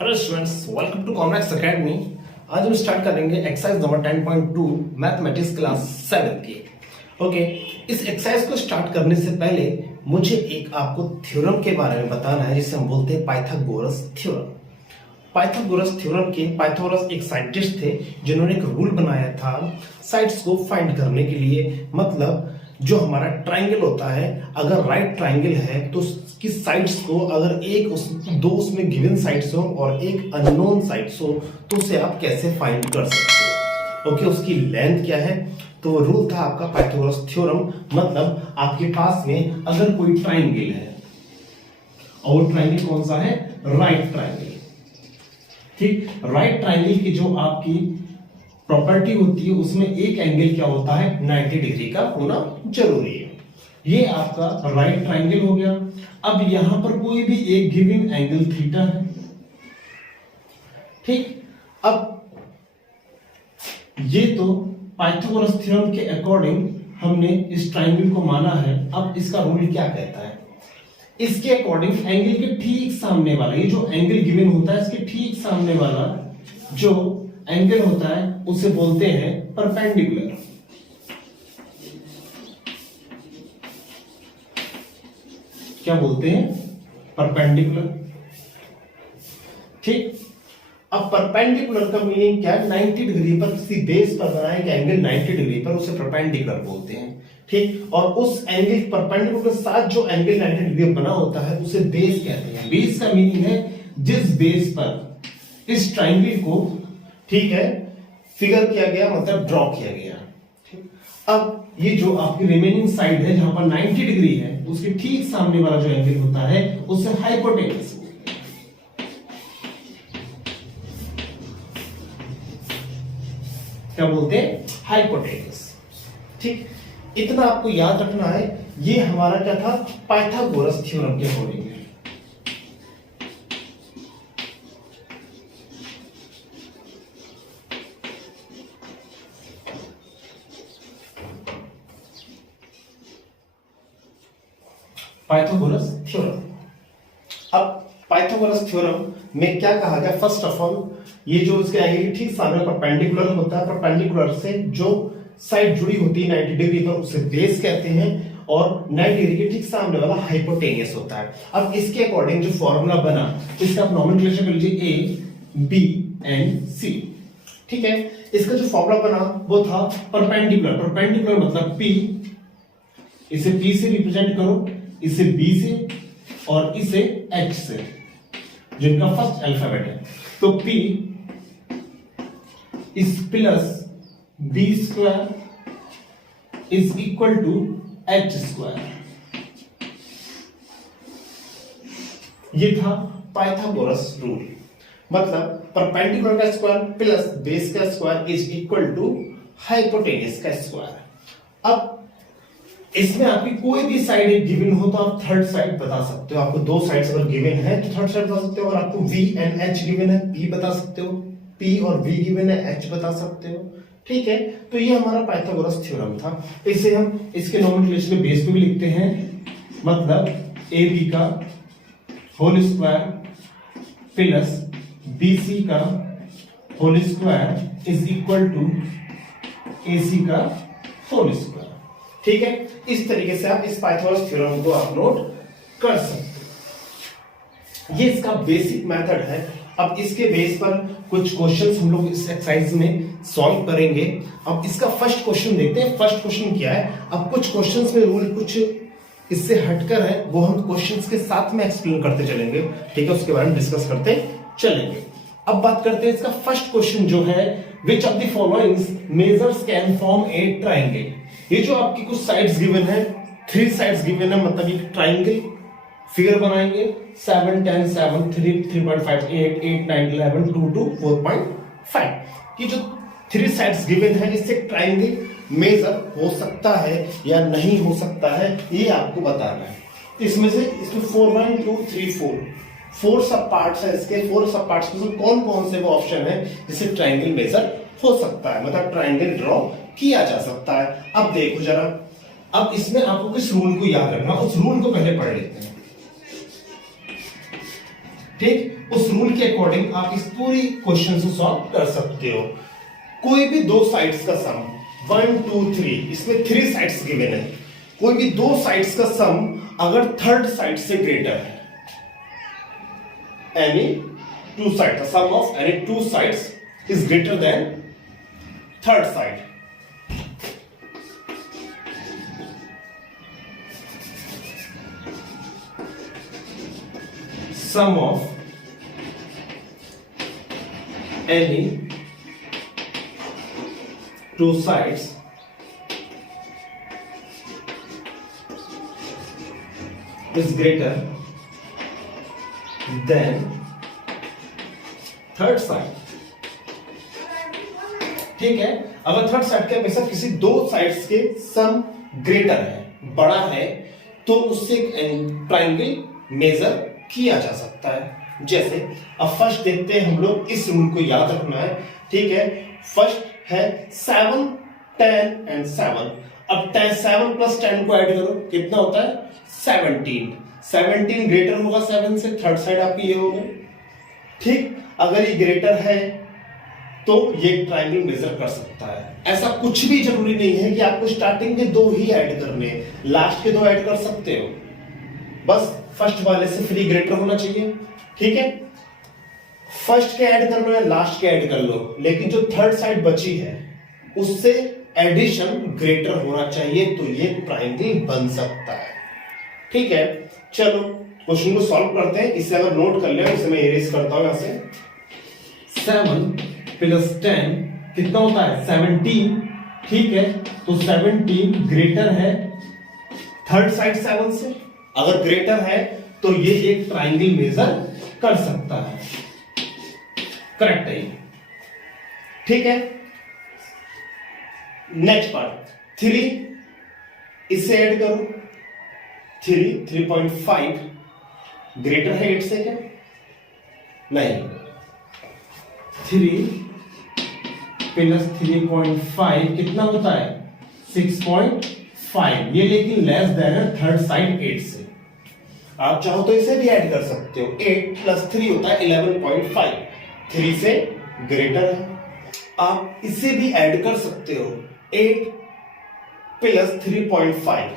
Hello students, welcome to commerce academy. आज हम start करेंगे एक्सरसाइज नंबर 10.2 मैथमेटिक्स क्लास 7 की। ओके, इस एक्सरसाइज को स्टार्ट करने से पहले मुझे एक आपको थ्योरम के बारे में बताना है जिसे हम बोलते हैं पाइथागोरस थ्योरम। पाइथागोरस थ्योरम के पाइथागोरस एक साइंटिस्ट थे जिन्होंने एक रूल बनाया था साइड्स को फाइंड करने के लिए। मतलब जो हमारा ट्राइंगल होता है, अगर राइट ट्राइंगल है तो उसकी साइड्स को अगर दो उसमें गिवन साइड्स हो और एक अननोन साइड्स हो तो उसे आप कैसे फाइंड कर सकते हो। ओके, उसकी लेंथ क्या है, तो रूल था आपका पाइथागोरस थ्योरम। मतलब आपके पास में अगर कोई ट्राइंगल है और वो ट्राइंगल कौन सा है, राइट ट्राइंगल। ठीक, राइट ट्राइंगल की जो आपकी प्रॉपर्टी होती है उसमें एक एंगल क्या होता है, 90 डिग्री का होना जरूरी है। ये आपका राइट ट्राइंगल हो गया। अब यहां पर कोई भी एक गिवन एंगल थीटा है। ठीक, अब ये तो पाइथागोरस थ्योरम के अकॉर्डिंग हमने इस ट्राइंगल को माना है। अब इसका रूल क्या कहता है, इसके अकॉर्डिंग एंगल के ठीक सामने वाला, ये जो एंगल गिवन होता है इसके ठीक सामने वाला जो एंगल होता है उसे बोलते हैं परपेंडिकुलर। क्या बोलते हैं, परपेंडिकुलर। ठीक, अब परपेंडिकुलर का मीनिंग क्या है, 90 डिग्री पर किसी बेस पर बना एक एंगल 90 डिग्री पर उसे परपेंडिकुलर बोलते हैं। ठीक, और उस एंगल परपेंडिकुलर के साथ जो एंगल 90 डिग्री बना होता है उसे बेस कहते हैं। बेस का मीनिंग है जिस बेस पर इस ट्राइंगल को, ठीक है, फिगर किया गया, मतलब ड्रॉ किया गया। ठीक, अब ये जो आपकी रिमेनिंग साइड है जहां पर 90 डिग्री है उसके ठीक सामने वाला जो एंगल होता है उसे हाइपोटेनस। क्या बोलते हैं, हाइपोटेनस। ठीक, इतना आपको याद रखना है। ये हमारा क्या था, पाइथागोरस थ्योरम के अकॉर्डिंग। Pythagoras theorem. अब पाइथागोरस थ्योरम में क्या कहा गया, फर्स्ट ऑफ ऑल ये जो इसके एंगल ठीक सामने परपेंडिकुलर होता है, परपेंडिकुलर से जो साइड जुड़ी होती है 90 डिग्री पर उसे बेस कहते हैं और 90 डिग्री के ठीक सामने वाला हाइपोटेनियस होता है। अब इसके अकॉर्डिंग जो फॉर्मूला बना तो इसका आप नोमेनक्लेचर कर लीजिए A, B एंड C। ठीक है, इसका जो फॉर्मूला बना वो था परपेंडिकुलर। परपेंडिकुलर मतलब P, इसे P से रिप्रेजेंट करो, इसे B से और इसे H से, जिनका फर्स्ट अल्फाबेट है। तो P इज plus B square is equal to H square. ये था पाइथागोरस रूल। मतलब परपेंडिकुलर का स्क्वायर प्लस बेस का square is equal to hypotenuse का स्क्वायर। अब इसमें आपकी कोई भी साइड गिवन हो तो आप थर्ड साइड बता सकते हो। आपको दो साइड्स अगर गिवन है तो थर्ड साइड बता सकते हो। अगर आपको V एंड H गिवन है, P बता सकते हो, P और V गिवन है, H बता सकते हो। ठीक है, तो ये हमारा पाइथागोरस थ्योरम था। इसे हम इसके नोमेनक्लेचर के बेस पे भी लिखते हैं। मतलब AB का होल स्क्वायर प्लस BC का whole square is equal to AC का होल स्क्वायर। ठीक है, इस तरीके से आप इस पाइथागोरस थ्योरम को आप नोट कर सकते हो। ये इसका बेसिक मेथड है। अब इसके बेस पर कुछ क्वेश्चंस हम लोग इस एक्सरसाइज में सॉल्व करेंगे। अब इसका फर्स्ट क्वेश्चन देखते हैं। फर्स्ट क्वेश्चन क्या है, अब कुछ क्वेश्चंस में रूल कुछ इससे हटकर है, वो हम क्वेश्चंस के साथ में एक्सप्लेन करते चलेंगे। ठीक है, उसके बारे में डिस्कस करते चलेंगे। अब बात करते हैं इसका फर्स्ट क्वेश्चन जो है, विच of the following measures can form A triangle. ये जो आपकी कुछ साइड्स गिवन है, 3 साइड्स गिवन है, मतलब एक ट्राइंगल फिगर बनाएंगे 7, 10, 7, 3, 3.5, 8, 8, 9, 11, 2, 2, 4.5 की जो 3 साइड्स गिवन है, इससे ट्राइंगल मेजर हो सकता है या नहीं हो सकता है, ये आपको बताना है। इसमें 4, 1, 2, 3, 4 सब पार्ट्स है। इसके 4 सब पार्ट्स में कौन कौन से वो ऑप्शन है जिससे ट्राइंगल मेजर हो सकता है, मतलब ट्राइंगल ड्रॉ किया जा सकता है। अब देखो जरा, अब इसमें आपको किस रूल को याद रखना, उस रूल को पहले पढ़ लेते हैं। ठीक, उस रूल के अकॉर्डिंग आप इस पूरी क्वेश्चन को सॉल्व कर सकते हो। कोई भी दो साइड्स का सम 1 2 3, इसमें 3 साइड्स गिवन है, कोई भी दो साइड्स का सम अगर थर्ड साइड से ग्रेटर है, any two side, the sum of any two sides is greater than third side, sum of any two sides is greater than third side। ठीक है, अगर थर्ड साइड के हमेशा किसी दो साइड्स के सम ग्रेटर है, बड़ा है, तो उससे ट्राइंगल मेजर किया जा सकता है। जैसे अब फर्स्ट देखते हैं हम लोग, इस रूल को याद रखना है, ठीक है। फर्स्ट है 7 10 एंड 7। अब 7 प्लस 10 को ऐड करो, कितना होता है 17। 17 ग्रेटर होगा 7 से, थर्ड साइड आपकी ये होगी। ठीक, अगर ये ग्रेटर है तो ये ट्रायंगल मेजर कर सकता है। ऐसा कुछ भी जरूरी नहीं है कि आपको स्टार्टिंग के दो ही ऐड करने, लास्ट के दो ऐड कर सकते हो, बस फर्स्ट वाले से फ्री ग्रेटर होना चाहिए। ठीक है, फर्स्ट के ऐड कर लो या लास्ट के ऐड कर लो, लेकिन जो थर्ड साइड बची है उससे एडिशन ग्रेटर होना चाहिए, तो ये ट्रायंगल बन सकता है। ठीक है, चलो क्वेश्चन को सॉल्व करते हैं। इसे अगर नोट कर ले, इसे मैं इरेज करता हूं यहां से। 7 प्लस 10 कितना होता है 17। ठीक है, तो 17 ग्रेटर है थर्ड साइड 7 से। अगर ग्रेटर है तो ये एक ट्रायंगल मेजर कर सकता है। करेक्ट है। ठीक है, नेक्स्ट पार्ट 3, इसे ऐड करो। 3.5 ग्रेटर है 8 से क्या? नहीं। 3 प्लस 3.5 कितना होता है 6.5। ये लेकिन लेस देन है थर्ड साइड 8 से। आप चाहो तो इसे भी ऐड कर सकते हो। 8 प्लस 3 होता है 11.5, 3 से ग्रेटर है। आप इसे भी ऐड कर सकते हो। 8 प्लस 3.5,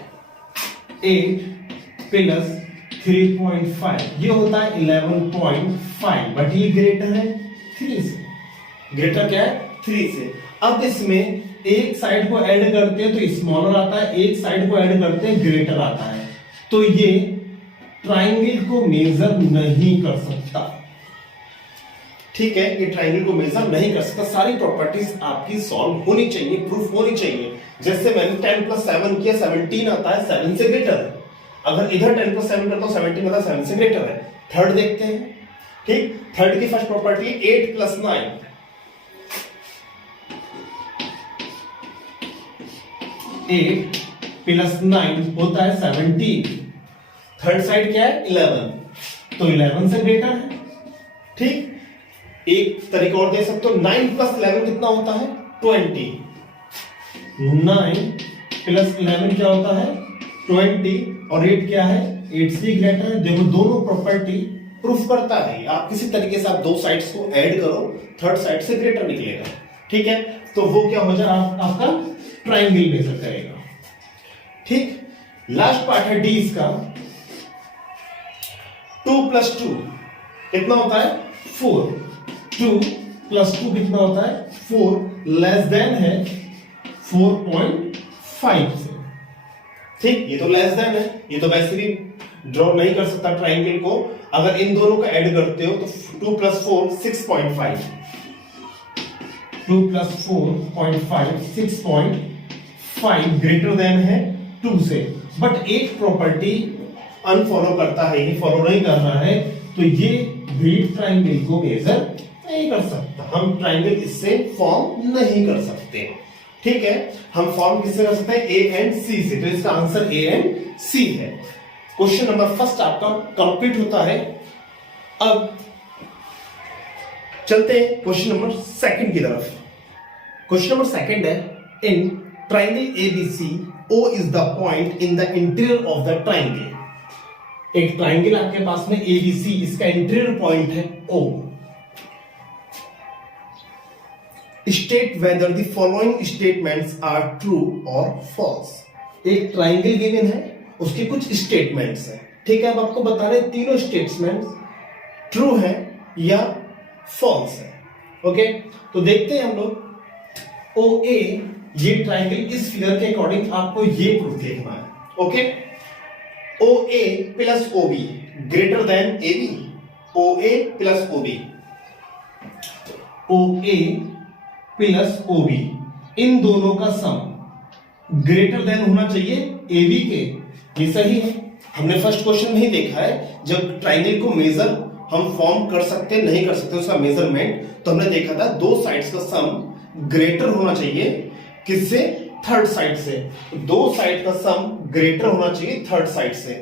8 प्लस 3.5 ये होता है 11.5, बट ये ग्रेटर है 3 से। ग्रेटर क्या है 3 से। अब इसमें एक साइड को ऐड करते हैं तो स्मॉलर आता है, एक साइड को ऐड करते हैं ग्रेटर आता है, तो ये ट्रायंगल को मेजर नहीं कर सकता। ठीक है, ये ट्रायंगल को मेजर नहीं कर सकता। सारी प्रॉपर्टीज आपकी सॉल्व होनी चाहिए, प्रूफ होनी चाहिए। जैसे मैंने 10 प्लस 7 किया, 17 आता है 7 से ग्रेटर है। अगर इधर 10 प्लस 7 करता हूं 17 आता है 7 से ग्रेटर है। थर्ड देखते हैं। ठीक, थर्ड की फर्स्ट प्रॉपर्टी 8 प्लस 9, 8 प्लस 9 होता है 17। थर्ड साइड क्या है 11, तो 11 से ग्रेटर है। ठीक, एक तरीका और दे सकते हो। 9 प्लस 11 कितना होता है 20। 9 प्लस 11 क्या होता है 20, और 8 क्या है 8 से ग्रेटर है। देखो दोनों प्रॉपर्टी प्रूफ करता है। आप किसी तरीके से आप दो साइड्स को ऐड करो, थर्ड साइड से ग्रेटर निकलेगा। ठीक है, तो वो क्या हो जाए आपका ट्रायंगल मेजर करेगा। ठीक, लास्ट पार्ट है डी इसका। 2 प्लस 2 कितना होता है 4। 2 प्लस 2 कितना होता है 4, लेस देन है 4.5 से। ठीक, ये तो लेस देन है, ये तो वैसे भी ड्रॉ नहीं कर सकता ट्रायंगल को। अगर इन दोनों को ऐड करते हो तो 2 प्लस 4 6.5, 2 प्लस 4.5 6.5 ग्रेटर देन है 2 से। बट एक प्रॉपर्टी अनफॉलो करता है, ये फॉलो नहीं कर रहा है, तो ये भी ट्रायंगल को मेजर नहीं कर सकता। हम ट्रायंगल इससे फॉर्म नहीं कर सकते। ठीक है, हम फॉर्म किससे कर सकते हैं ए एंड सी से, तो इसका आंसर ए एंड सी है। क्वेश्चन नंबर फर्स्ट आपका कंप्लीट होता है। अब चलते हैं क्वेश्चन नंबर सेकंड की तरफ। क्वेश्चन नंबर सेकंड है, in triangle A B C O is the point in the interior of the triangle. एक ट्राइंगल आपके पास में एबीसी, इसका इंटीरियर पॉइंट है O. State whether the following statements are true और फॉल्स। एक ट्राइंगल गिवन है, उसके कुछ स्टेटमेंट्स हैं, ठीक है। अब आपको बता रहे तीनों स्टेटमेंट्स ट्रू है या फॉल्स है। ओके, तो देखते हैं हम लोग। ओ ए, ये ट्राइंगल, इस फिगर के अकॉर्डिंग आपको ये प्रूफ देखना है। Okay, O A plus O B greater than A B. O A plus O B, O A plus O B, इन दोनों का सम ग्रेटर देन होना चाहिए ए बी के। ये सही है। हमने फर्स्ट क्वेश्चन में ही देखा है, जब ट्राइंगल को मेजर हम फॉर्म कर सकते नहीं कर सकते उसका मेजरमेंट, तो हमने देखा था दो साइड्स का सम ग्रेटर होना चाहिए किससे, थर्ड साइड से। दो साइड का सम ग्रेटर होना चाहिए थर्ड साइड से।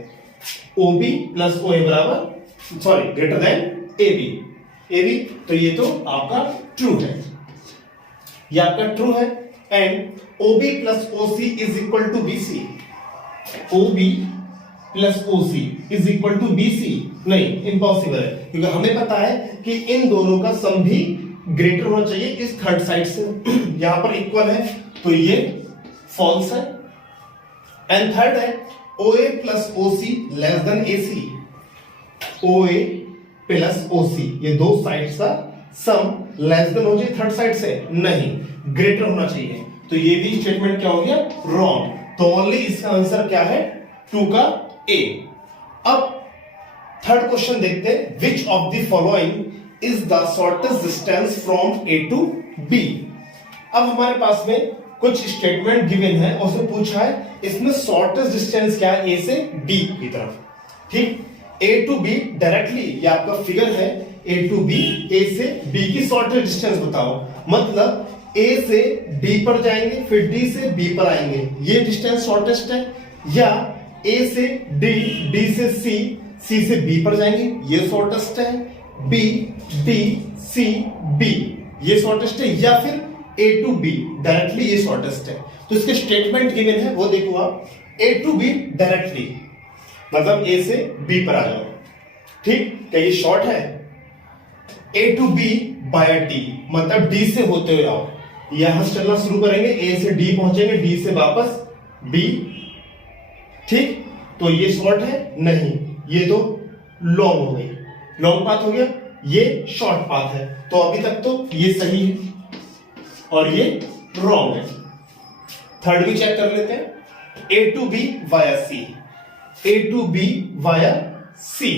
ओ बी प्लस ओ ए बराबर, sorry, greater than A B. A B, तो ये तो आपका ट्रू है, ये आपका ट्रू है। And O B plus O C is equal to B C. O B plus O C is equal to B C, नहीं, इम्पॉसिबल है, क्योंकि हमें पता है कि इन दोनों का सम भी ग्रेटर होना चाहिए इस थर्ड साइड से। यहां पर इक्वल है, तो ये फॉल्स है। एंड थर्ड है ओ A plus O C less than A C. O A plus O सी, ये दो साइड्स का सम लेस देन हो जाए थर्ड साइड से, नहीं, ग्रेटर होना चाहिए। तो ये भी स्टेटमेंट क्या हो गया, रॉन्ग। तो ओनली इसका आंसर क्या है, 2 का ए। अब थर्ड क्वेश्चन देखते हैं, which of the following is the shortest distance from A to B. अब हमारे पास में कुछ स्टेटमेंट गिवन है, उसने पूछा है इसमें शॉर्टेस्ट डिस्टेंस क्या है, ए से बी की तरफ, ठीक। ए टू बी डायरेक्टली, ये आपका फिगर है, ए टू बी, ए से बी की शॉर्टेस्ट डिस्टेंस बताओ। मतलब ए से डी पर जाएंगे, फिर डी से बी पर आएंगे, ये डिस्टेंस शॉर्टेस्ट है। या ए से डी, डी से सी, सी से बी पर जाएंगे, ये शॉर्टेस्ट है। बी, डी, सी, बी, ये शॉर्टेस्ट है। या फिर ए टू बी डायरेक्टली, ये शॉर्टेस्ट है। तो इसके स्टेटमेंट गिवन है, वो देखो आप। ए टू बी डायरेक्टली मतलब ए से बी पर आ जाओ, ठीक, क्या ये शॉर्ट है। ए टू बी बाय डी मतलब डी से होते हुए आओ, यहां से चलना शुरू करेंगे, ए से डी पहुंचेंगे, डी से वापस बी, ठीक। तो ये शॉर्ट है, नहीं, ये तो लॉन्ग हो गई, लॉन्ग पाथ हो गया, ये शॉर्ट पाथ है। तो अभी तक तो ये सही है और ये रॉन्ग है। थर्ड भी चेक कर लेते हैं, A to B via C. A to B via C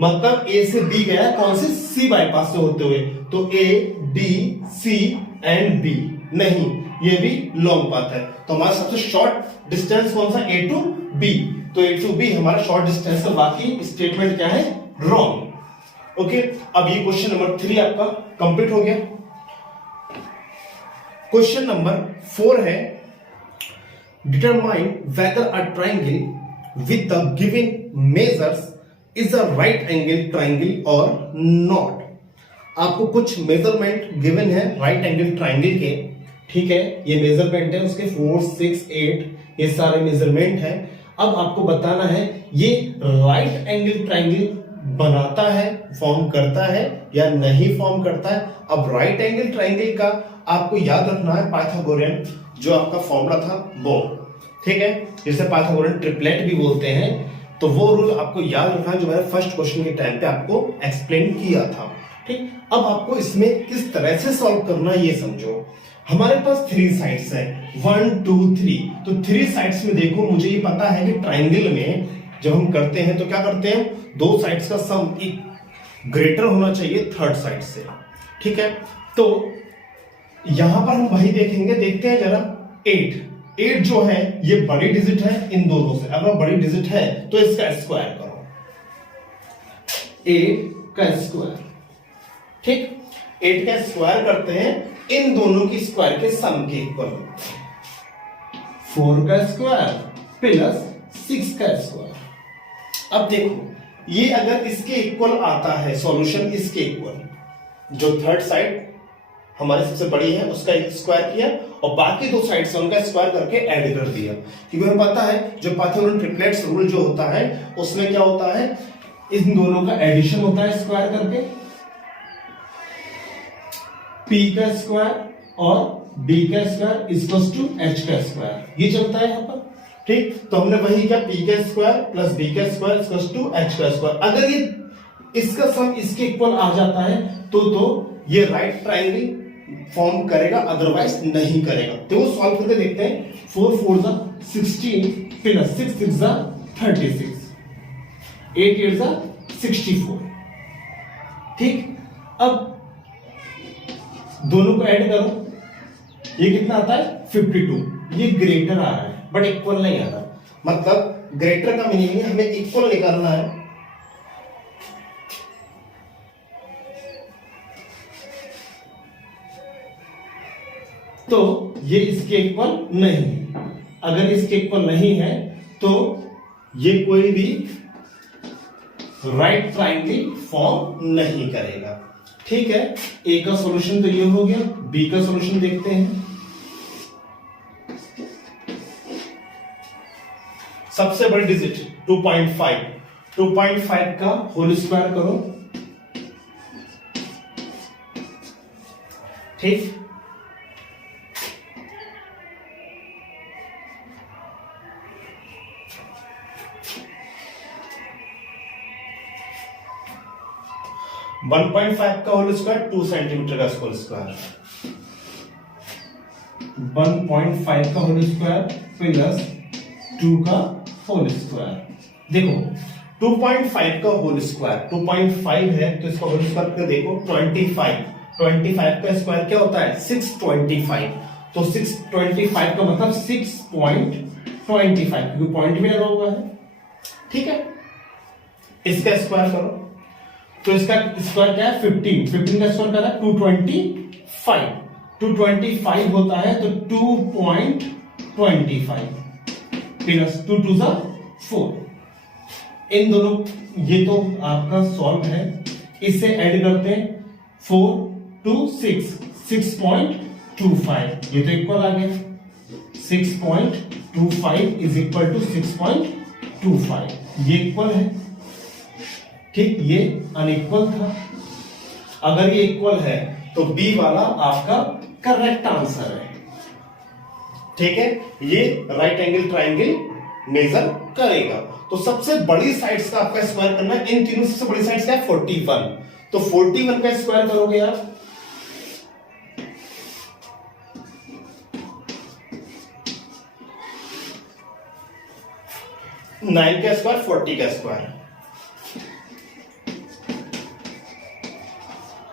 मतलब ए से बी गया कौन से, सी बाईपास से होते हुए, तो A D C and B, नहीं, ये भी लॉन्ग पाथ है। तो हमारा सबसे शॉर्ट डिस्टेंस कौन सा, ए टू बी। तो ए टू बी हमारा शॉर्ट डिस्टेंस है, बाकी स्टेटमेंट क्या है, रॉन्ग। ओके, अब ये क्वेश्चन नंबर 3 आपका कंप्लीट हो गया। क्वेश्चन नंबर 4 है, determine whether a triangle with the given measures is a right angle triangle और नॉट। आपको कुछ मेजरमेंट गिवन है राइट एंगल ट्राइंगल के, ठीक है, ये मेजरमेंट है उसके 4, 6, 8, ये सारे मेजरमेंट है। अब आपको बताना है ये राइट एंगल ट्राइंगल बनाता है, फॉर्म करता है या नहीं फॉर्म करता है। अब राइट एंगल ट्राइंगल का आपको याद रखना है पाइथागोरियन जो आपका फॉर्मूला था वो, ठीक है, जिसे पाइथागोरियन ट्रिपलेट भी बोलते हैं। तो वो रूल आपको याद रखना है जो मैंने फर्स्ट क्वेश्चन के टाइम पे आपको एक्सप्लेन किया था, ठीक। अब आपको इसमें किस तरह से सॉल्व करना है ये समझो। हमारे पास 3 साइड्स है, 1 2 3। तो 3 साइड्स में देखो, मुझे ये पता है कि ट्राइंगल में जब हम करते हैं तो क्या करते हैं, दो साइड्स का सम ग्रेटर होना चाहिए थर्ड साइड से, ठीक है। तो यहां पर हम वही देखेंगे, देखते हैं जरा। 8 जो है ये बड़ी डिजिट है इन दोनों से, अगर बड़ी डिजिट है तो इसका स्क्वायर करो, 8 का स्क्वायर, ठीक। 8 का स्क्वायर करते हैं इन दोनों की स्क्वायर के सम के इक्वल, 4 का स्क्वायर प्लस 6 का स्क्वायर। अब देखो ये अगर इसके इक्वल आता है सॉल्यूशन, इसके इक्वल, जो थर्ड साइड हमारी सबसे बड़ी है उसका स्क्वायर किया और बाकी दो साइड से उनका स्क्वायर करके ऐड कर दिया, क्योंकि हमें पता है जो पाइथागोरन ट्रिपलेट्स रूल जो होता है उसमें क्या होता है, इन दोनों का एडिशन होता है स्क्वायर करके, p का स्क्वायर और b का स्क्वायर इक्वल्स टू h का स्क्वायर, ये चलता है यहां पर। ठीक, तो हमने वही क्या, p का स्क्वायर प्लस b का स्क्वायर इक्वल्स टू h का स्क्वायर। अगर ये इसका सम इसके इक्वल आ जाता है तो ये राइट ट्रायंगल फॉर्म करेगा, अदरवाइज नहीं करेगा। तो वो सॉल्व करके देखते हैं। 4 4 जा 16 प्लस 6 6 जा 36, 8 8 जा 64। ठीक, अब दोनों को ऐड करो, ये कितना आता है 52। ये ग्रेटर आ रहा है बट इक्वल नहीं आ रहा, मतलब ग्रेटर का मीनिंग है हमें इक्वल निकालना है। तो ये इसके इक्वल नहीं है। अगर इसके इक्वल नहीं है तो ये कोई भी राइट ट्रायंगल फॉर्म नहीं करेगा। ठीक है, ए का सॉल्यूशन तो ये हो गया, बी का सॉल्यूशन देखते हैं। सबसे बड़ी डिजिट 2.5, 2.5 का होल स्क्वायर करो। ठीक, वन 1.5 का होल स्क्वायर 2 सेंटीमीटर का होल स्क्वायर, 1.5 का होल स्क्वायर प्लस 2 का होल स्क्वायर। देखो 2.5 का होल स्क्वायर 2.5 है तो इसका होल स्क्वायर करके देखो 25, 25 का स्क्वायर क्या होता है 625, तो 625 का मतलब 6.25, क्योंकि पॉइंट भी लगा हुआ है। ठीक है, इसका स्क्वायर करो तो इसका स्क्वायर क्या है 15, 15 का स्क्वायर क्या है 225, 225 होता है तो 2.25 प्लस 2 2 जा 4। इन दोनों, ये तो आपका सॉल्व है, इसे ऐड करते हैं 4 2 6, 6.25, ये तो इक्वल आ गया, 6.25 इज इक्वल टू 6.25, ये इक्वल है। ठीक, ये अनइक्वल था। अगर ये इक्वल है तो बी वाला आपका करेक्ट आंसर है। ठीक है, ये राइट एंगल ट्रायंगल मेजर करेगा। तो सबसे बड़ी साइड्स का आपका स्क्वायर करना है। इन तीनों सबसे बड़ी साइड्स क्या है 41, तो 41 का स्क्वायर करोगे आप, नाइन का स्क्वायर 40 का स्क्वायर।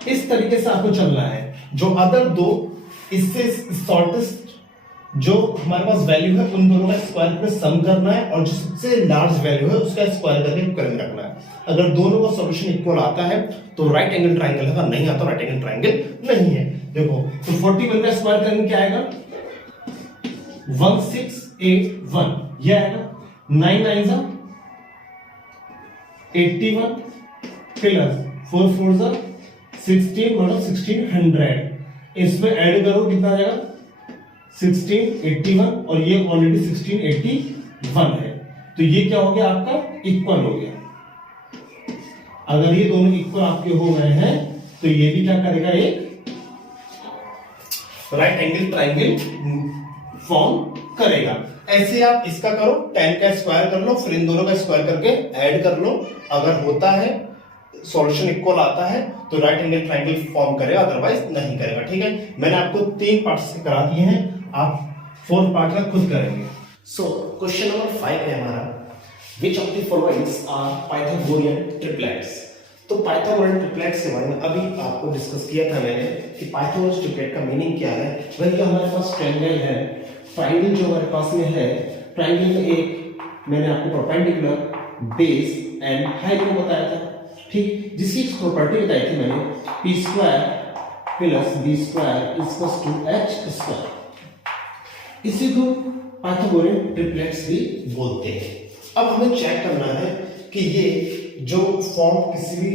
इस तरीके से आपको चलना है। जो अदर दो इससे शॉर्टेस्ट जो हमारे पास वैल्यू है उन दोनों का स्क्वायर में सम करना है, और जो सबसे लार्ज वैल्यू है उसका स्क्वायर करके करके रखना है। अगर दोनों का सॉल्यूशन इक्वल आता है तो राइट एंगल ट्रायंगल है, अगर नहीं आता राइट एंगल ट्रायंगल नहीं है। देखो तो 41 का स्क्वायर करने क्या आएगा 1681, ये आएगा 9 9 जा 81 प्लस 4 4 जा 16 मतलब 1600। इसमें ऐड करो कितना आ जाएगा 1681, और ये ऑलरेडी 1681 है, तो ये क्या हो गया आपका इक्वल हो गया। अगर ये दोनों इक्वल आपके हो गए हैं तो ये भी क्या करेगा एक राइट एंगल ट्रायंगल फॉर्म करेगा। ऐसे आप इसका करो 10 का स्क्वायर कर लो, फिर इन दोनों का स्क्वायर करके ऐड कर लो। अगर होता है सॉल्यूशन इक्वल आता है तो राइट एंगल ट्रायंगल फॉर्म करेगा, अदरवाइज नहीं करेगा। ठीक है, मैंने आपको 3 पार्ट्स करा दिए हैं, आप 4th पार्ट का खुद करेंगे। सो क्वेश्चन नंबर 5 है हमारा, which of the followings are Pythagorean triplets. तो पाइथागोरियन ट्रिपलेट्स के बारे में अभी आपको डिस्कस किया था मैंने कि पाइथागोरस ट्रिपलेट का मीनिंग क्या है। वही हमारे पास ट्रायंगल है, ट्रायंगल जो हमारे पास में है, ट्रायंगल में एक मैंने आपको परपेंडिकुलर बेस एंड हाइट को बताया था। ठीक, जिसकी प्रॉपर्टी बताई थी मैंने p square plus b square equals to h square. इसी को पाइथागोरियन ट्रिपलेट्स भी बोलते हैं। अब हमें चेक करना है कि ये जो फॉर्म किसी भी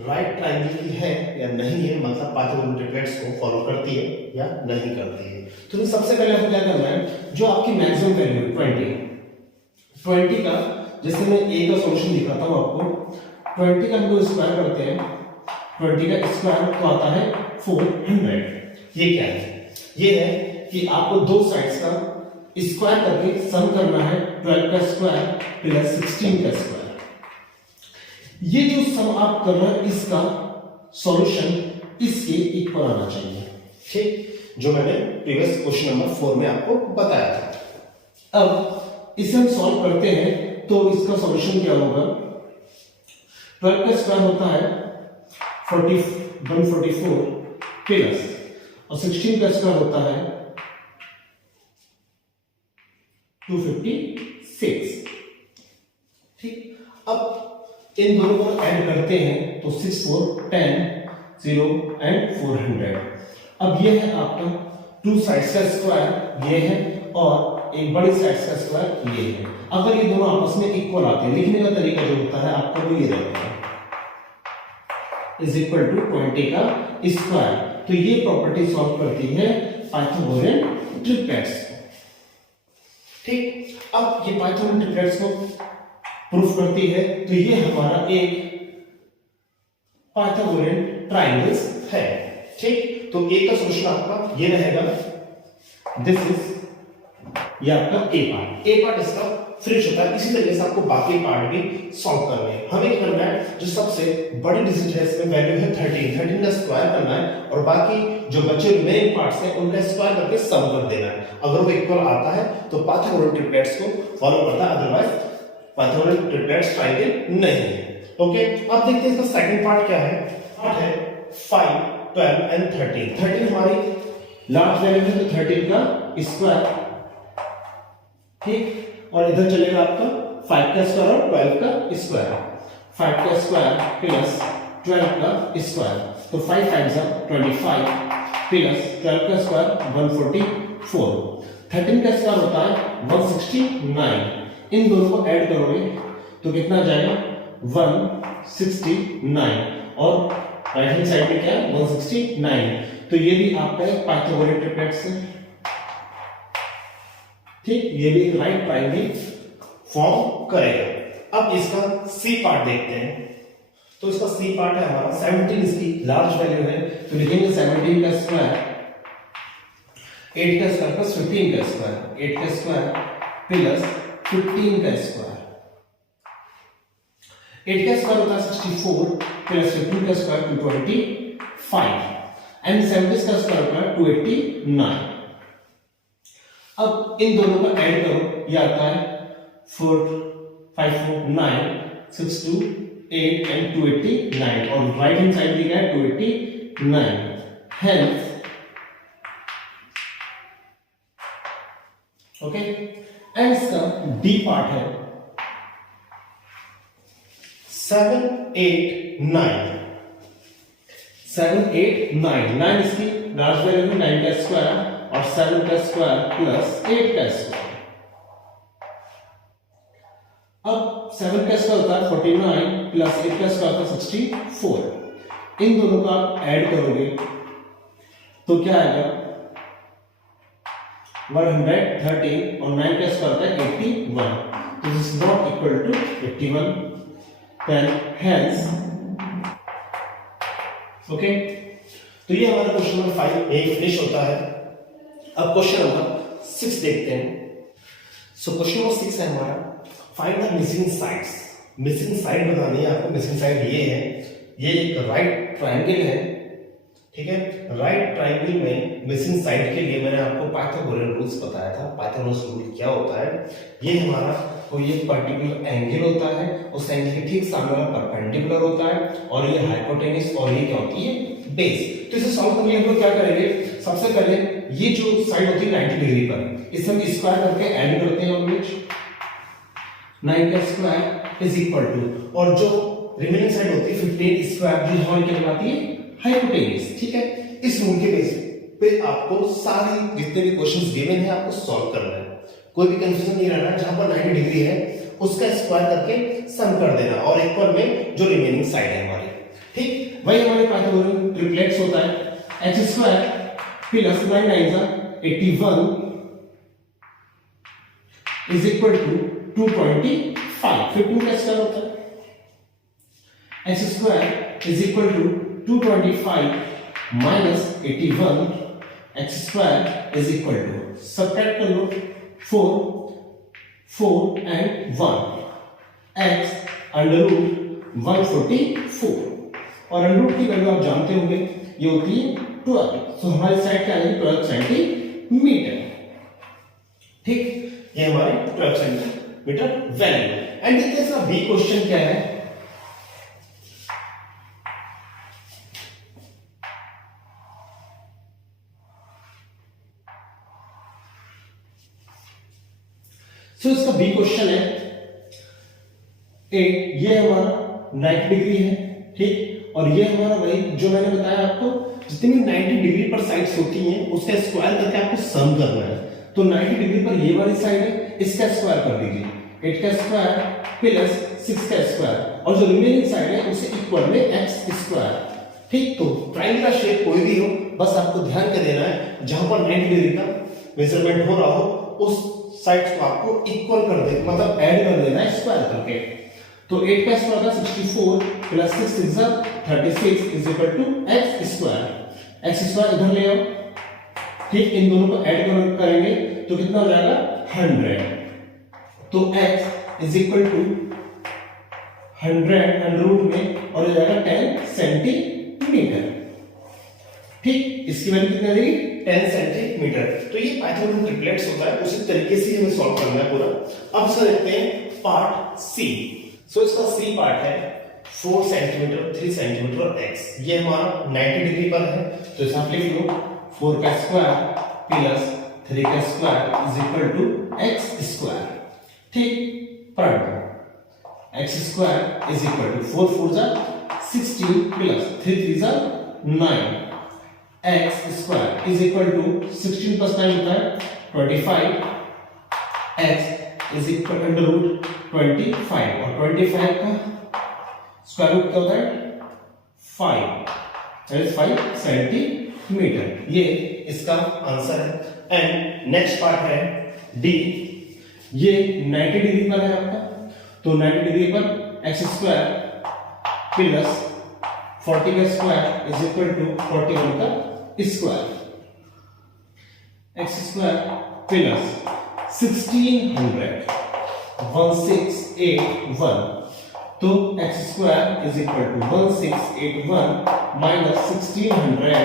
राइट ट्रायंगल की है या नहीं है, मतलब पाइथागोरियन ट्रिपलेट्स को फॉलो करती है। या नहीं करती है। तो सबसे पहले आपको क्या करना है, जो आपकी मैक्सिमम वैल्यू 20 का, जैसे मैं ए का सॉल्यूशन दिखाता हूं आपको, 20 का हम लोग स्क्वायर करते हैं, 20 का स्क्वायर तो आता है 400। ये क्या है, ये है कि आपको दो साइड्स का स्क्वायर करके सम करना है, 12 का स्क्वायर प्लस 16 का स्क्वायर। ये जो सम आप कर रहे हैं इसका सॉल्यूशन इसके इक्वल आना चाहिए, ठीक, जो मैंने प्रीवियस क्वेश्चन नंबर 4 में आपको बताया था। अब इसे हम सॉल्व करते हैं तो इसका सॉल्यूशन क्या होगा, 12 का स्क्वायर होता है 144 प्लस और 16 का स्क्वायर होता है 256, ठीक। अब इन दोनों को ऐड करते हैं तो 6 4 10 0 एंड 400। अब ये है आपका टू साइड्स का स्क्वायर, ये है, और एक बड़ी साइड्स का स्क्वायर ये है। अगर ये दोनों आपस में इक्वल आते हैं, लिखने का तरीका जो होता है आपका वो ये रहता है, इज इक्वल टू 20 का स्क्वायर। तो ये प्रॉपर्टी सॉल्व करती है पाइथागोरियन ट्रिप्लेट्स को, ठीक। अब ये पाइथागोरियन ट्रिप्लेट्स को प्रूफ करती है, तो ये हमारा एक पाइथागोरियन ट्रायंगल्स है, ठीक। तो ए का सॉल्यूशन आपका ये रहेगा, दिस इज ये आपका ए पार्ट इसका फिनिश होता है। इसी तरीके से आपको बाकी पार्ट भी सॉल्व करने हैं। हमें करना है जो सबसे बड़ी डिजिट है इसमें वैल्यू है 13 का स्क्वायर करना है, और बाकी जो बचे रिमेनिंग पार्ट्स हैं उनका स्क्वायर करके सम कर देना है। अगर वो इक्वल आता है तो पाइथागोरियन ट्रिप्लेट्स को फॉलो करता है, अदरवाइज पाइथागोरियन ट्रिप्लेट्स ट्रायंगल नहीं है, ओके। अब देखते हैं इसका सेकंड पार्ट क्या है, पार्ट है 5 12 एंड 13। 13 हमारी लार्ज वैल्यू है तो 13 का स्क्वायर, ठीक, और इधर चलेगा आपका 5 का स्क्वायर और 12 का स्क्वायर, 5 का स्क्वायर प्लस 12 का स्क्वायर, तो 5 टाइम्स 25 प्लस 12 का स्क्वायर 144, 13 का स्क्वायर होता है 169। इन दोनों को ऐड करोगे तो कितना जाएगा 169, और राइट हैंड साइड में क्या है 169। तो ये भी आपका एक पाइथागोरियन ट्रिप्लेट्स है, ठीक, ये भी एक राइट ट्रायंगल फॉर्म करेगा। अब इसका सी पार्ट देखते हैं, तो इसका सी पार्ट है हमारा 17, इसकी लार्ज वैल्यू है, तो लिखेंगे 17 का स्क्वायर 8 का स्क्वायर प्लस 15 का स्क्वायर, 8 का स्क्वायर प्लस 15 का स्क्वायर, 8 का स्क्वायर होता है 64 प्लस 15 का स्क्वायर 225 एंड 70 का स्क्वायर होता है 289। अब इन दोनों का ऐड करो, ये आता है 4 5 4 9 6 2 8 एंड 289, और राइट हैंड साइड दिया है 289, हेंस ओके। एंड इसका डी पार्ट है 7 8 9, 7 8 9, 9 इसकी लार्ज वैल्यू है 9 का स्क्वायर और 7 का स्क्वायर प्लस 8 का स्क्वायर। अब 7 का स्क्वायर होता है 49 प्लस 8 का स्क्वायर होता है 64। इन दोनों का आप ऐड करोगे तो क्या आएगा 113, और 9 का स्क्वायर होता है 81, तो this is not equal to 81, then hence okay. तो ये हमारा क्वेश्चन नंबर 5 यही फिनिश होता है। अब क्वेश्चन नंबर 6 देखते हैं। सो क्वेश्चन नंबर 6 है हमारा, find the missing sides. Missing side बतानी है आपको। मिसिंग साइड ये है, ये एक राइट ट्रायंगल है, ठीक है। राइट ट्रायंगल में मिसिंग साइड के लिए मैंने आपको पाइथागोरियन रूल्स बताया था। पाइथागोरस रूल क्या होता है, ये हमारा कोई एक पर्टिकुलर एंगल होता है, उस एंगल के ठीक सामने वाला परपेंडिकुलर होता है, और ये हाइपोटेन्यूस, और ये क्या होती है बेस। तो इसे सॉल्व करने के लिए हम लोग क्या करेंगे, सबसे पहले ये जो साइड होती है 90 डिग्री पर, इसे हम स्क्वायर करके ऐड करते हैं, और 9 का स्क्वायर इज इक्वल टू, और जो रिमेनिंग साइड होती है 15 स्क्वायर, जो हमारी क्या कहलाती है हाइपोटेन्यूस, ठीक है। इस रूल के बेस पे आपको सारे जितने भी क्वेश्चंस गिवन है आपको सॉल्व करना है। कोई भी कंफ्यूजन नहीं रहना, जहां पर 90 डिग्री है उसका स्क्वायर करके सम कर देना, और इक्वल में जो रिमेनिंग साइड है हमारी, ठीक। वही हमारे पाइथागोरियन ट्रिप्लेट्स होता है, h square plus 9 9 81 is equal to 225। 15 का स्क्वायर होता है। X square is equal to 225 minus 81 x square is equal to, subtract कर लो 4 एंड 1 एक्स अंडर रूट 144 और अंडर रूट की वैल्यू आप जानते होंगे ये होती है 12। तो हमारी साइड क्या आएगी 12 सेंटीमीटर। ठीक, ये हमारी 12 सेंटीमीटर वैल्यू। एंड देखते हैं इसका बी क्वेश्चन क्या है। तो इसका बी क्वेश्चन है ये हमारा 90 डिग्री है, ठीक, और ये हमारा वही जो मैंने बताया आपको, जितनी भी 90 डिग्री पर साइड्स होती हैं उसका स्क्वायर करके आपको सम करना है। तो 90 डिग्री पर ये वाली साइड है, इसका स्क्वायर कर दीजिए, 8 का स्क्वायर प्लस 6 का स्क्वायर, और जो रिमेनिंग साइड है उसे इक्वल में x स्क्वायर। ठीक, तो ट्रायंगुलर शेप कोई भी हो, बस आपको ध्यान के देना है जहां पर 90 डिग्री का मेजरमेंट हो रहा हो उस साइड्स को आपको इक्वल कर दे, मतलब ऐड कर देना है स्क्वायर करके। तो 8 का स्क्वायर होगा 64 plus 6 is 36 is equal to x square. x square इधर ले आओ, ठीक, इन दोनों को ऐड करेंगे तो कितना हो जाएगा 100। तो x is equal to 100 under root में और हो जाएगा 10 सेंटीमीटर। ठीक, इसकी वैल्यू कितनी आ जाएगी 10 सेंटीमीटर। तो ये पाइथागोरस ट्रिपलेट्स होता है, उसी तरीके से हमें सॉल्व करना है पूरा। अब इसका देखते हैं पार्ट सी। सो इसका सी पार्ट है 4 सेंटीमीटर 3 सेंटीमीटर और x, ये हमारा 90 डिग्री पर है। तो इसे आप लिख लो 4 का स्क्वायर प्लस 3 का square is equal to x square. ठीक, पढ़ x square is equal to 4 4 जा 16 प्लस 3 3 जा 9 x square is equal to 16 plus 9 होता है 25 x is equal under root 25 और 25 का स्क्वायर रूट क्या होता है 5, दैट इज 5 सेंटीमीटर। ये इसका आंसर है। एंड नेक्स्ट पार्ट है डी। ये 90 डिग्री पर है आपका, तो 90 डिग्री पर x स्क्वायर प्लस 40 का स्क्वायर इज इक्वल टू 41 का स्क्वायर, x स्क्वायर प्लस 1600 1681। तो x square is equal to 1681 minus 1600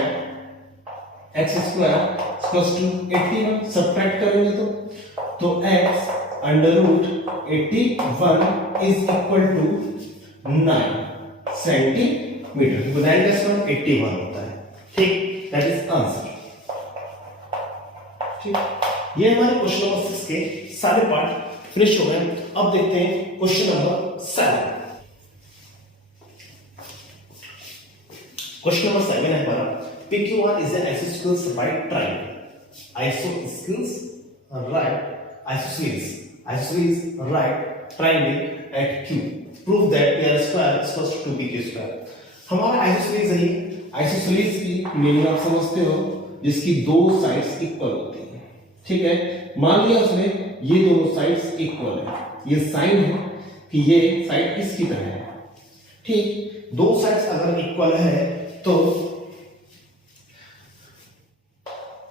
x square equals to 81। Subtract करेंगे तो x under root 81 is equal to 9 centimetre. तो 9 का स्क्वायर 81 होता है। ठीक, दैट इज आंसर। ठीक, ये हमारे क्वेश्चन नंबर 6 के सारे पार्ट फिनिश हो गए। अब देखते हैं क्वेश्चन नंबर 7। क्वेश्चन नंबर 7 है हमारा PQR is an isosceles right triangle. Isosceles right triangle at Q. Prove that PR square is equal to PQ square. हमारा आइसोसेलेस है। आइसोसेलेस की मीनिंग आप समझते हो, जिसकी दो साइड्स इक्वल होती हैं। ठीक है, मान लिया उसमें ये दोनों साइड्स इक्वल है, ये साइन है कि ये साइड किसकी तरह है। ठीक, दो साइड्स अगर इक्वल है तो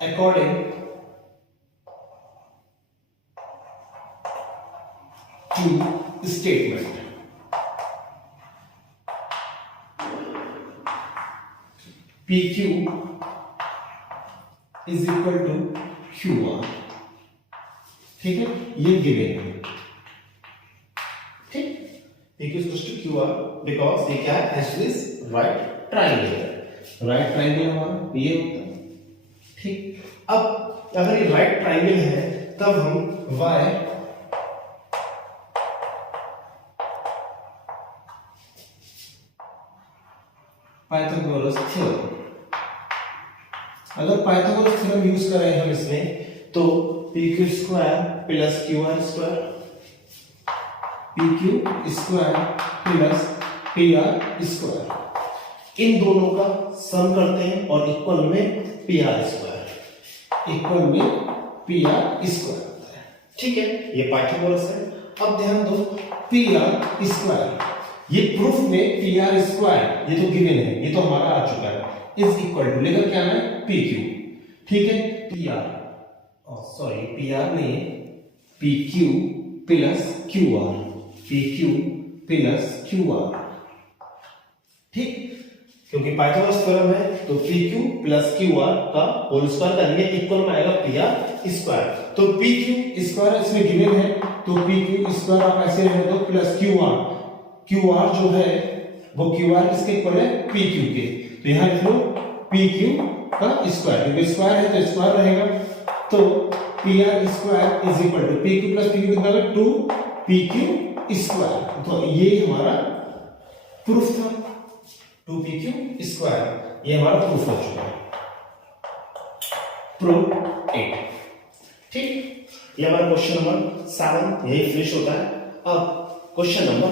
according to statement PQ is equal to QR। ठीक है, ये गिवन है। ठीक, PQ is equal to QR because ये क्या है, isosceles right triangle. Right triangle हमारा ये होता है। ठीक, अब अगर ये राइट ट्रायंगल है तब हम y पाइथागोरस थ्योरम, अगर पाइथागोरस थ्योरम यूज करें हम इसमें तो PQ square plus QR square, PQ square plus PR square, इन दोनों का सम करते हैं और इक्वल में PR स्क्वायर। इक्वल में पी आर स्क्वायर आता है। ठीक है, ये पाइथागोरस है। अब ध्यान दो, पी आर स्क्वायर, ये प्रूफ में पी आर स्क्वायर ये तो गिवन है, ये तो हमारा आ चुका है, इज इक्वल टू लेकर क्या है पी क्यू। ठीक है, P R sorry P R नहीं है, P Q plus Q R, P Q plus Q R. ठीक, क्योंकि पाइथागोरस थ्योरम है तो P Q plus Q R का होल स्क्वायर करेंगे, इक्वल में आएगा पी आर स्क्वायर। तो पी क्यू स्क्वायर इसमें गिवन है, तो पी क्यू स्क्वायर आप ऐसे रहने दो plus Q R, Q R जो है वो क्यू आर किसके इक्वल है पी क्यू के, तो यहां लिख लो पी क्यू का स्क्वायर, क्योंकि स्क्वायर है तो स्क्वायर रहेगा, तो P R square is equal to P Q plus P Q कितना है 2 पी क्यू स्क्वायर। तो ये हमारा प्रूफ था 2 पी क्यू स्क्वायर, ये हमारा प्रूफ हो चुका है, प्रूफ 8। ठीक, ये हमारा क्वेश्चन नंबर 7 यही फिनिश होता है। अब question number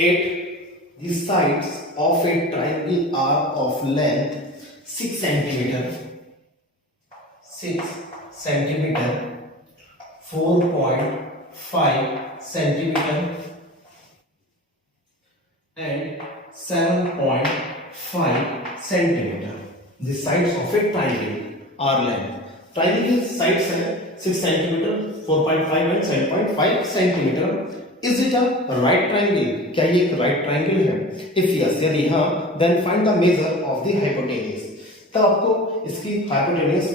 8, the sides of a triangle are of length 6 centimeter, 4.5 centimeter and 7.5 centimeter. The sides of a triangle are length. Triangle की sides है 6 centimeter, 4.5 and 7.5 centimeter. Is it a right triangle? क्या ये एक right triangle है? If yes, यदि हाँ, then find the measure of the hypotenuse. तब आपको इसकी hypotenuse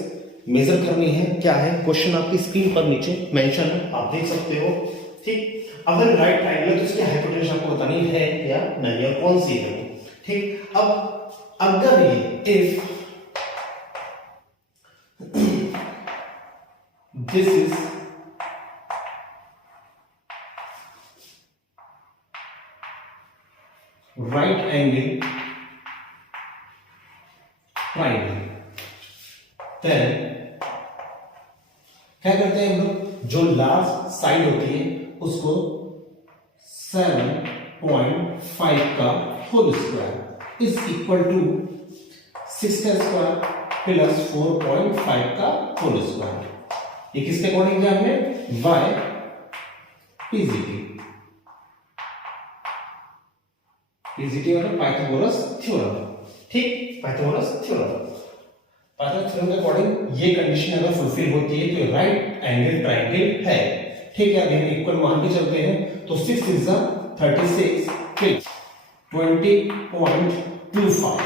मेजर करनी है। क्या है क्वेश्चन आपकी स्क्रीन पर नीचे मेंशन है, आप देख सकते हो। ठीक, अगर राइट ट्रायंगल है तो इसकी हाइपोटेन्यूज आपको बतानी है या नहीं, और कौन सी है। ठीक, अब अगर ये if this is right angle triangle, then क्या करते हैं हम लोग, जो लार्ज साइड होती है उसको 7.5 का whole square is equal to 6 का स्क्वायर प्लस 4.5 का होल स्क्वायर। ये किसके अकॉर्डिंग किया हमने, y पीजीटी, पीजीटी मतलब पाइथागोरस थ्योरम। ठीक, पाइथागोरस थ्योरम, पाइथागोरस थ्योरम के अकॉर्डिंग ये कंडीशन अगर फुलफिल होती है तो राइट एंगल ट्रायंगल है। ठीक है, अभी हम इक्वल मान के चलते हैं, तो 6 इज 36 फिर 20.25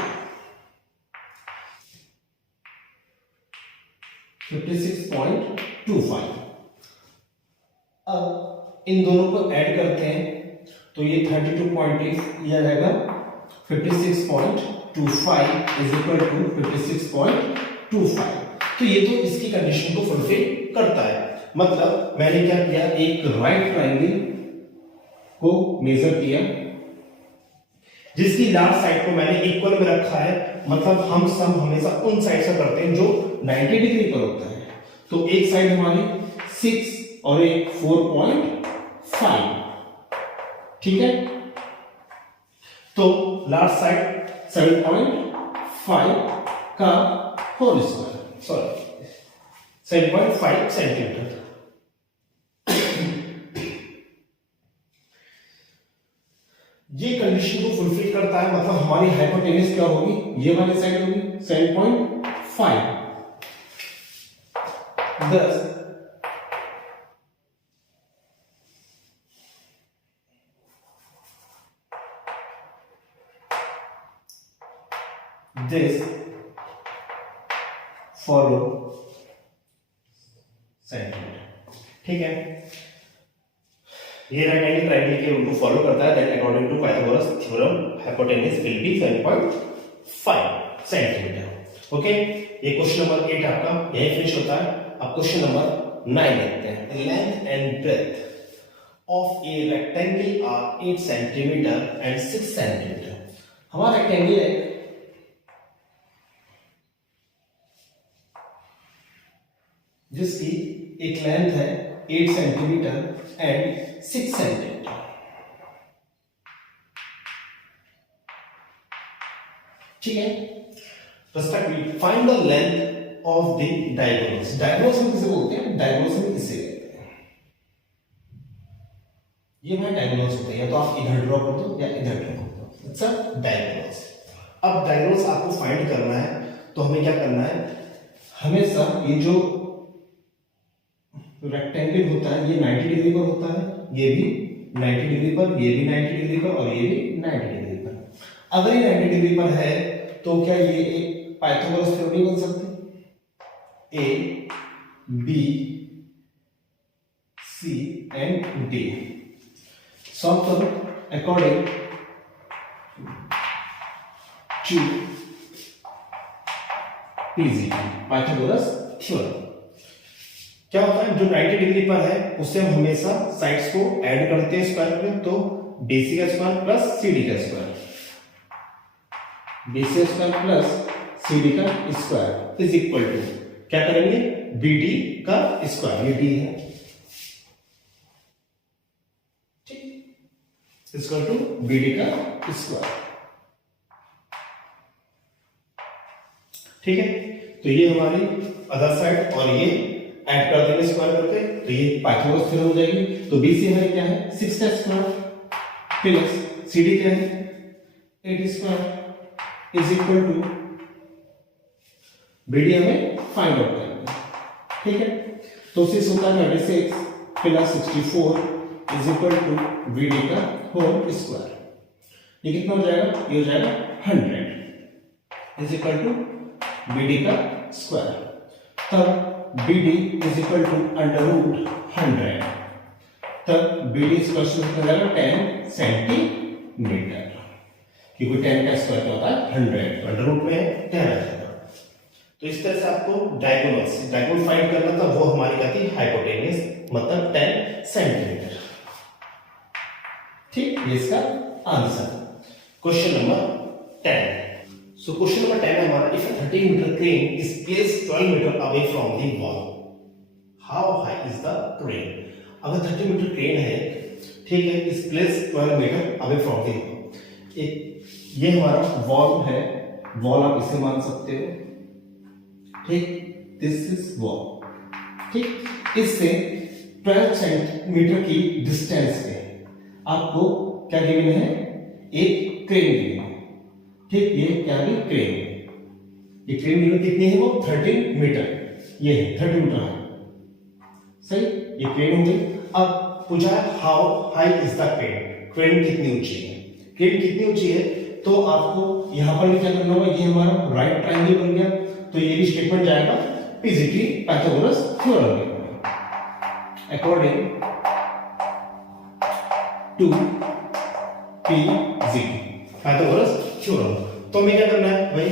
56.25। अब इन दोनों को ऐड करते हैं तो ये 32.8 यह रहेगा 56.25 इज इक्वल टू 56.25। तो ये तो इसकी कंडीशन को फुलफिल करता है। मतलब मैंने क्या किया, एक राइट ट्रायंगल को मेजर किया जिसकी लार्ज साइड को मैंने इक्वल में रखा है, मतलब हम सम हमेशा उन साइड से करते हैं जो 90 डिग्री पर होता है। तो एक साइड हमारी 6 और एक 4.5। ठीक है, तो लार्ज साइड 7.5 का होल स्क्वायर, सॉरी 7.5 सेंटीमीटर। ये कंडीशन को फुलफिल करता है, मतलब हमारी हाइपोटेन्यूज क्या होगी, ये वाली साइड होगी 7.5। thus this follow centimetre. ठीक है, ये राइट एंगल ट्रायंगल के रूल को फॉलो करता है, that according to Pythagoras theorem hypotenuse will be 7.5 centimetre. Okay, ये क्वेश्चन नंबर 8 आपका यही फिनिश होता है। अब क्वेश्चन नंबर 9 देखते हैं। Length and breadth of a rectangle are 8 centimetre and 6 centimetre. हमारा रेक्टेंगल है जिसकी एक लेंथ है 8 सेंटीमीटर एंड 6 सेंटीमीटर। ठीक है, respectively find the length of the diagonals. Diagonals हम किसे बोलते हैं? डायगोनल्स हम इसे कहते हैं। ये भाई डायगोनल्स होते हैं, या तो आप इधर ड्रॉ कर दो या इधर ड्रॉ कर दो। अच्छा, डायगोनल्स। अब डायगोनल्स आपको फाइंड करना है, तो हमें क्या करना है, हमेशा ये जो रेक्टेंगल होता है ये 90 डिग्री पर होता है, ये भी 90 डिग्री पर, ये भी 90 डिग्री पर और ये भी 90 डिग्री पर। अगर ये 90 डिग्री पर है तो क्या ये एक पाइथागोरस थ्योरम बन सकते? A B C and D solve करो according to PGT Pythagoras theorem. क्या होता है, जो 90 डिग्री पर है उससे हम हमेशा साइड्स को ऐड करते हैं स्क्वायर में, तो बीसी का स्क्वायर प्लस सीडी का square, BC square plus CD का स्क्वायर इज इक्वल टू क्या करेंगे, बीडी का स्क्वायर, ये डी है, ठीक, इक्वल टू बीडी का स्क्वायर। ठीक है, तो ये हमारी अदर साइड और ये ऐड कर देंगे स्क्वायर करके, तो ये पाइथागोरस थ्योरम हो जाएगी। तो बीसी हमारी क्या है, 6 का स्क्वायर प्लस सीडी क्या है 8 square is equal to BD हमें फाइंड आउट करना है। ठीक है, तो 6 होता है 26 plus 64 is equal to BD का होल स्क्वायर। ये कितना हो जाएगा, ये हो जाएगा 100 इज इक्वल टू बीडी का स्क्वायर। तब BD is equal to under root 100, तब BD इज इक्वल टू कितना जाएगा 10 सेंटीमीटर, क्योंकि 10 का स्क्वायर क्या होता है 100, अंडर रूट में 10 आ जाएगा। तो इस तरह से आपको डायगोनल फाइंड करना था, वो हमारी क्या थी, हाइपोटेन्यूज, मतलब 10 सेंटीमीटर। ठीक, ये इसका answer. Question number 10। So question number 10 है हमारा, if a 30 meter crane is placed 12 meter away from the wall, how high is the crane? अगर 30 मीटर क्रेन है, ठीक है, is placed 12 meter away from the wall, ये हमारा wall है, wall आप इसे मान सकते हो, ठीक, दिस इज वॉल, ठीक, इससे 12 सेंटीमीटर की डिस्टेंस पे आपको क्या गिवन है, एक क्रेन गिवन है, ठीक, ये क्या है क्रेन, ये क्रेन गिवन कितनी है, वो 13 मीटर, ये है 30 मीटर है, सही, ये क्रेन हो गई। अब पूछा है how high is the crane, crane कितनी ऊंची है, क्रेन कितनी ऊंची है, तो आपको यहां पर भी क्या करना होगा, ये हमारा राइट ट्रायंगल बन गया, तो ये भी स्टेटमेंट जाएगा पीजीटी पाइथागोरस थ्योरम में, according to PGT Pythagoras theorem. तो हमें क्या करना है भाई,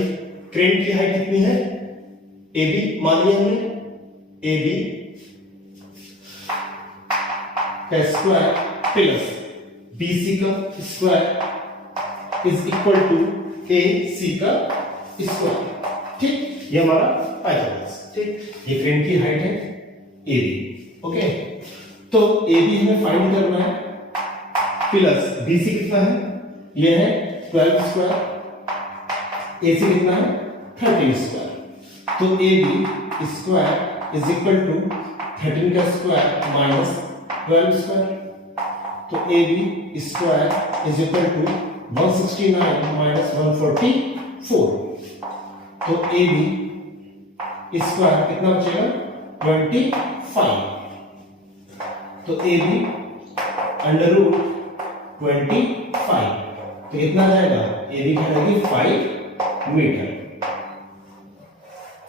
क्रेन की हाइट कितनी है, ए बी मान लिया हमने, ए बी का स्क्वायर प्लस बी सी का square is equal to A सी का स्क्वायर, ठीक, ये हमारा पाइथागोरस, ठीक, ये क्रेन की हाइट है ए बी, ओके। तो ए बी हमें फाइंड करना है, प्लस बी सी कितना है, ये है 12 स्क्वायर, ए सी कितना है 13 स्क्वायर, तो A B square is equal to 13 का स्क्वायर माइनस 12 स्क्वायर, तो A B square is equal to 169 minus 144, तो ए बी स्क्वायर कितना बचेगा 25, तो ए बी अंडर रूट 25, तो कितना आ जाएगा, ए बी की 5 मीटर,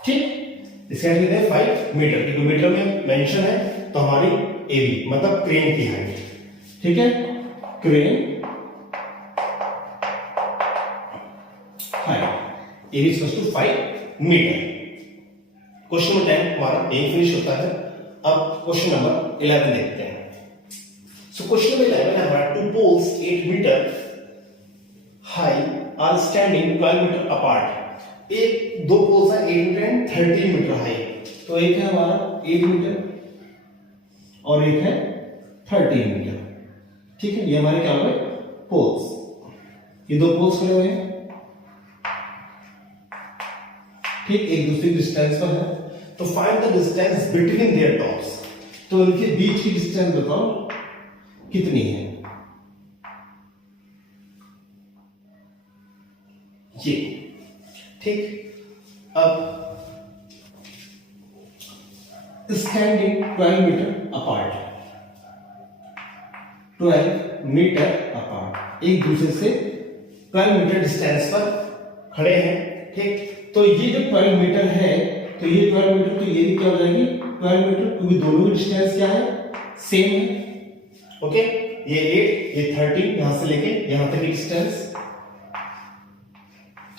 ठीक, इसका कितना है 5 मीटर, क्योंकि मीटर में मेंशन है, तो हमारी ए बी मतलब क्रेन की हाइट, ठीक है, crane height A B equal to 5 metre. Question number 10 हमारा यही फिनिश होता है। अब क्वेश्चन नंबर 11 देखते हैं। सो क्वेश्चन नंबर 11 है हमारा, two poles 8 metre high are standing 12 metre apart, एक दो पोल्स है 8 मीटर एंड 13 मीटर हाई, तो एक है हमारा 8 मीटर और एक है 13 मीटर, ठीक है, ये हमारे क्या हो गए पोल्स, ये दो पोल्स खड़े हुए हैं, ठीक, एक दूसरे की डिस्टेंस पर है। तो find the distance between their tops, तो उनके बीच की डिस्टेंस बताओ कितनी है। ये ठीक, अब standing 12 metre apart, 12 metre apart, एक दूसरे से 12 मीटर डिस्टेंस पर खड़े हैं। ठीक, तो ये जो 12 मीटर है, तो ये 12 मीटर, तो ये भी क्या हो जाएगी 12 मीटर, क्योंकि दोनों की डिस्टेंस क्या है, सेम है। ओके, ये 8, ये 13, यहां से लेके यहां तक की डिस्टेंस,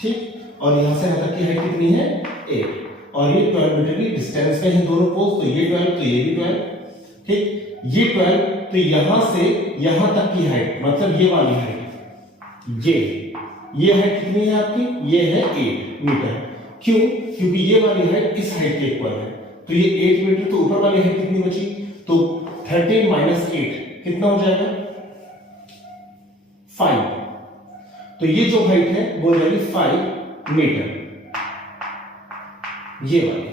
ठीक, और यहां से यहां तक की हाइट कितनी है 8, और ये 12 मीटर की डिस्टेंस पे है दोनों पोल्स, तो ये 12, तो ये भी 12। ठीक, ये 12, तो यहां से यहां तक की हाइट, मतलब ये वाली हाइट, ये हाइट कितनी है आपकी, ये है 8 मीटर। क्यों, क्योंकि ये वाली हाइट इस हाइट के इक्वल है, तो ये 8 मीटर, तो ऊपर वाली हाइट कितनी बची, तो 13 माइनस 8 कितना हो जाएगा 5, तो ये जो हाइट है वो हो जाएगी 5 मीटर, ये वाली।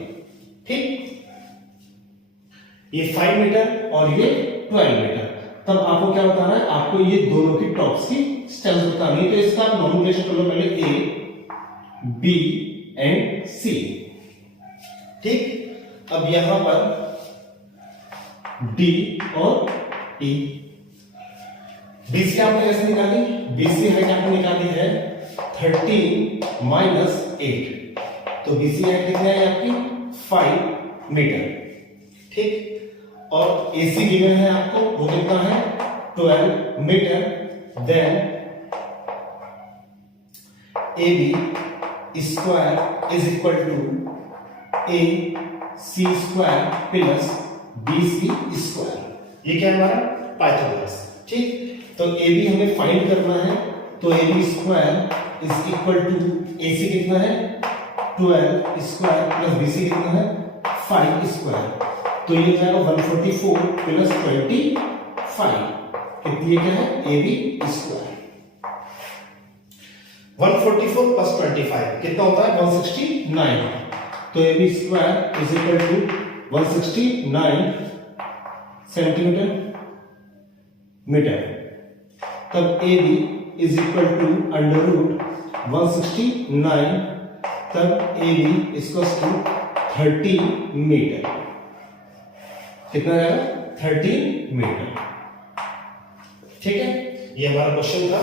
ठीक, ये 5 मीटर और ये 12 मीटर। तब आपको क्या बताना है, आपको ये दोनों की टॉप्स की डिस्टेंस बतानी है। तो इसका आप नॉमिनेशन कर लो पहले, ए बी एंड सी। ठीक, अब यहां पर डी और ई, बीसी आपने कैसे निकाली, बीसी हाइट आपने निकाली है 13 माइनस 8, तो बीसी हाइट कितनी है आपकी 5 मीटर। ठीक, और एसी गिवन है आपको, वो कितना है 12 metre. Then A B square is equal to A C square plus B C square, ये क्या है हमारा पाइथागोरस। ठीक, तो ए बी हमें फाइंड करना है, तो A B square is equal to A C कितना है 12 स्क्वायर प्लस बी सी कितना है 5 स्क्वायर, तो ये हो जाएगा 144 प्लस 25, कितनी क्या है ए बी स्क्वायर। 144 प्लस 25 कितना होता है 169, तो A B square is equal to 169 centimetre metre. तब A B is equal to under root 169, तब A B equals to 30 metre, कितना आएगा 30 मीटर। ठीक है, ये हमारा क्वेश्चन था।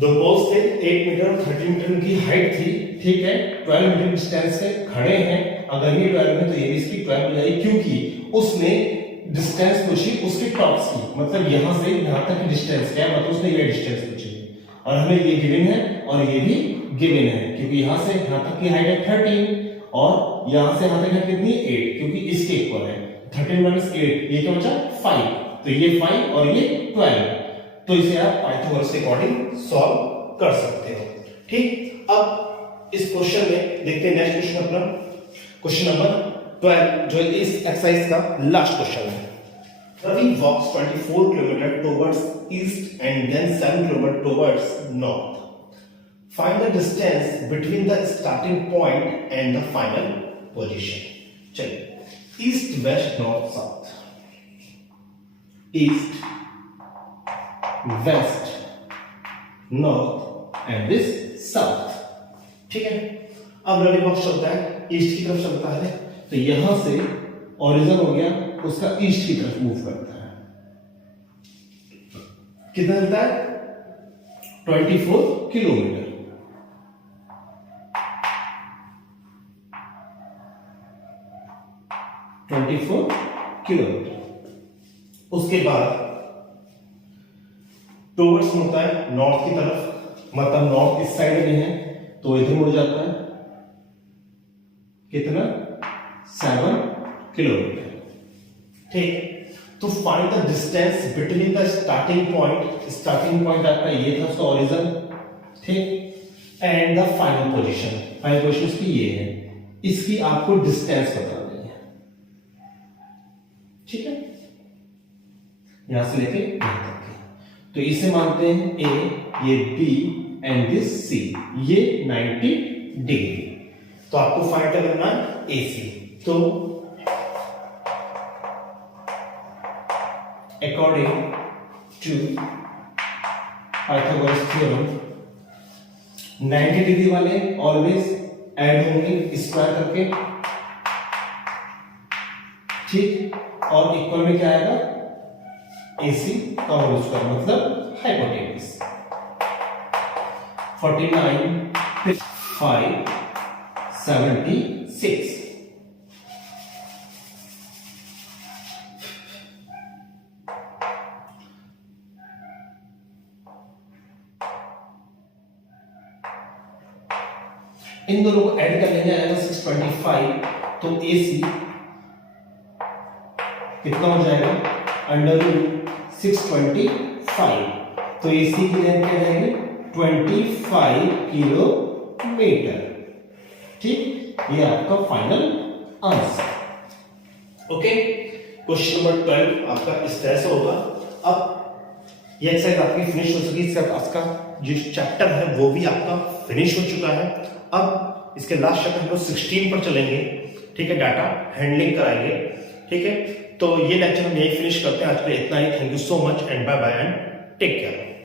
दो पोल्स थे, 8 मीटर और 30 मीटर की हाइट थी। ठीक है, 12 मीटर डिस्टेंस से खड़े हैं, अगर ये 12 है तो ये भी इसकी 12 हो जाएगी, क्योंकि उसने डिस्टेंस पूछी उसके टॉप्स की, मतलब यहां से यहां तक की डिस्टेंस क्या है, मतलब उसने ये डिस्टेंस पूछी और हमें ये गिवन है और ये भी गिवन है, क्योंकि यहां से यहां तक की हाइट है 13 और यहां से यहां तक हाइट कितनी 8, क्योंकि इसके इक्वल है 13 माइनस 8, ये क्या बचा 5, तो ये 5 और ये 12, तो इसे आप पाइथागोरस के अकॉर्डिंग सॉल्व कर सकते हो। ठीक, अब इस क्वेश्चन में देखते हैं नेक्स्ट क्वेश्चन अपना, क्वेश्चन नंबर 12 जो इस एक्सरसाइज का लास्ट क्वेश्चन है। Ravi walks 24 kilometre towards east and then 7 kilometre towards north. Find the distance between the starting point and the final position. चलिए, east west north south, east west north and this south. ठीक है, अब रवि वॉक्स चलता है east की तरफ चलता है, तो यहां से ओरिजिन हो गया उसका ईस्ट की तरफ मूव करता है, कितना चलता है 24 किलोमीटर। उसके बाद टुवर्ड्स होता है नॉर्थ की तरफ, मतलब नॉर्थ इस साइड में है तो इधर मुड़ जाता है, कितना 7 किलोमीटर। ठीक, तो find the distance between the starting point आपका ये था उसका ओरिजिन, ठीक, and the final position, final position इसकी ये है, इसकी आपको डिस्टेंस बतानी है। ठीक है, यहां से लेके यहां तक, तो इसे मानते हैं ए, ये बी एंड दिस सी, ये 90 डिग्री। तो आपको फाइंड करना है AC। तो according to Pythagoras theorem 90 degree वाले ऑलवेज ऐड होंगे स्क्वायर करके, ठीक, और इक्वल में क्या आएगा AC का होल स्क्वायर मतलब हाइपोटेन्यूज। 49 5 76। इन दोनों को ऐड कर लेंगे, आएगा 625। तो AC कितना हो जाएगा √625। तो AC की लेंथ क्या जाएगी 25 किलोमीटर। ठीक, ये आपका final answer. Okay, question number 12 आपका इस तरह से होगा। अब ये एक्सरसाइज आपकी फिनिश हो चुकी है, आपका जो चैप्टर है वो भी आपका फिनिश हो चुका है। अब इसके लास्ट चैप्टर हम लोग 16 पर चलेंगे, ठीक है, डाटा हैंडलिंग कराएंगे, ठीक है। तो ये लेक्चर हम यही फिनिश करते हैं, आज के लिए इतना ही। Thank you so much and bye bye and take care.